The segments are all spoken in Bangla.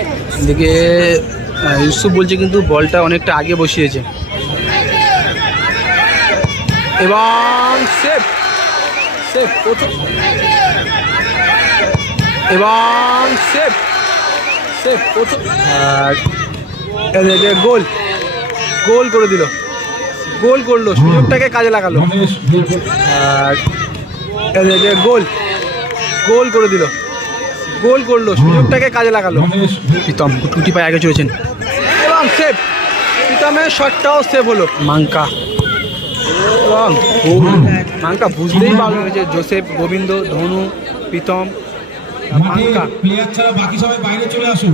এদিকে ইউসুফ বলছে কিন্তু বলটা অনেকটা আগে বসিয়েছে। এবং সেফ সেফ এবং সেফ সেফ, প্রথম। গোল গোল করে দিল। গোল করল, সুযোগটাকে কাজে লাগালো। আর গোল গোল করে দিল। গোল করল সুযোগটাকে কাজে লাগালো। প্রীতম টুটি পায়ে আগে চলেছেন। এবং সেভ। প্রীতমের শটটাও সেভ হলো। মাঙ্কা। এবং মাঙ্কা বুঝতেই পারল যে জোসেফ গোবিন্দ ধনু প্রীতম মাঙ্কা। প্লেয়ার ছাড়া বাকি সবাই বাইরে চলে আসুন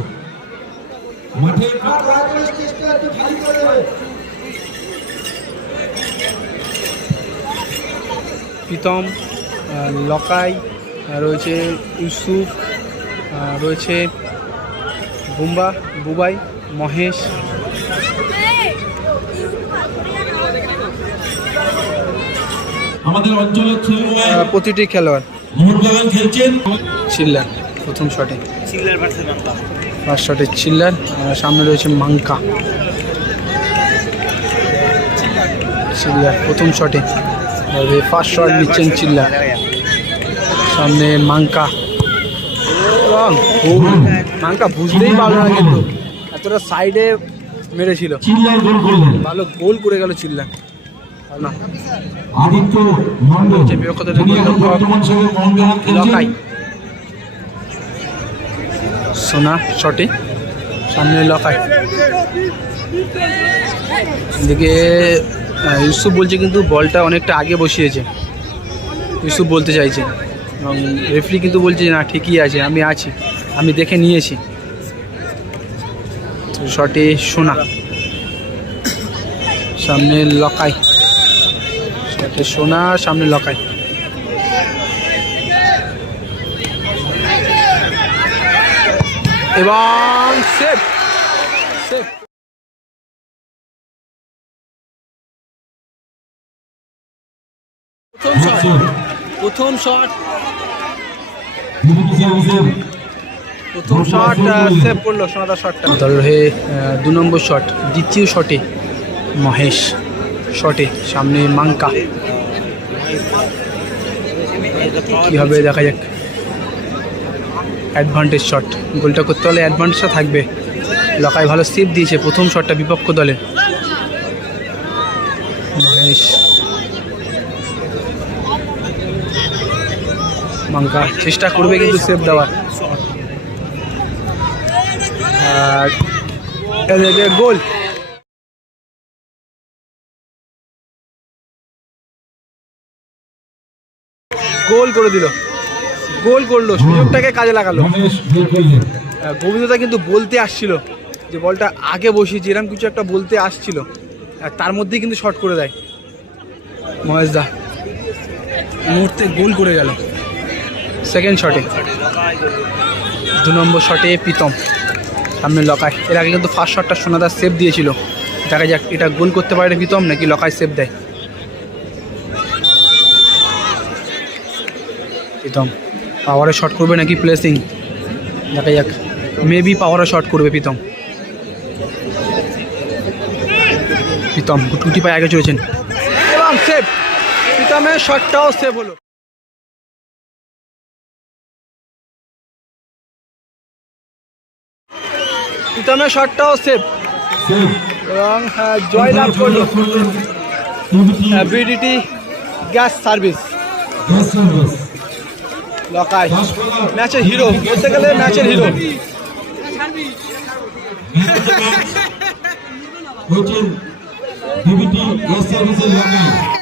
মাঠে প্রীতম লকাই রয়েছে ইউসুফ রয়েছে বুম্বা বুবাই মহেশ। আমাদের অঞ্চলের প্রতিটি খেলোয়াড়। খেলছেন। চিল্লার প্রথম শটে ফার্স্ট শটে চিল্লার আর সামনে রয়েছে মাঙ্কা। চিল্লার প্রথম শটে ফার্স্ট শট নিচ্ছেন চিল্লার সামনে মাঙ্কা। গোল। মাঙ্কা বুঝতেই পারল না কিন্তু। এতটা সাইডে মেরেছিল। ভালো গোল করে গেল লকাই। সোনা শটে। সামনে লকাই। এদিকে ইউসুফ বলছে কিন্তু বলটা অনেকটা আগে বসিয়েছে। ইউসুফ বলতে চাইছে। এবং রেফরি কিন্তু বলছে না, ঠিকই আছে, আমি আছি, আমি দেখে নিয়েছি। শটে সোনা। সামনে লকাই। শটে সোনা, সামনে লকাই। এবং সেফ সেফ প্রথম শট প্রথম শট প্রথম শট সেভ শটটা দলের হয়ে দু নম্বর শট দ্বিতীয় শটে মহেশ শটে সামনে মাঙ্কা। কি হবে দেখা যাক? অ্যাডভান্টেজ শট গোলটা করতে হলে অ্যাডভান্টেজটা থাকবে। লকাই ভালো সেভ দিয়েছে, প্রথম শটটা বিপক্ষ দলের মহেশ মাঙ্কা চেষ্টা করবে কিন্তু সেভ দেওয়ার। আর গোল গোল করে দিল। গোল করল, সুযোগটাকে কাজে লাগালো। গোবিন্দদা কিন্তু বলতে আসছিল যে বলটা আগে বসিয়েছি এরকম কিছু একটা বলতে আসছিল তার মধ্যেই কিন্তু শর্ট করে দেয়। মহেশ দা মুহূর্তে গোল করে গেল। সেকেন্ড শটে। দু নম্বর শটে প্রীতম, সামনে লকায় এর আগে কিন্তু ফার্স্ট শটটা সোনাদার সেভ দিয়েছিল। দেখা যাক এটা গোল করতে পারে প্রীতম নাকি লকায় সেভ দেয়। প্রীতম পাওয়ারে শট করবে নাকি প্লেসিং দেখা যাক। মেবি পাওয়ারে শট করবে প্রীতম। প্রীতম গুটগুটি পায়ে আগে চলেছেন। সেভ প্রীতমের শটটাও সেভ হলো। প্রীতমের শটটাও সেভ এবং আহ, জয়লাভ করল। ডিবিটি বিডিটি গ্যাস সার্ভিস লকায় ম্যাচের হিরো বলতে গেলে ম্যাচের হিরো হচ্ছেন গ্যাস সার্ভিসের লকাই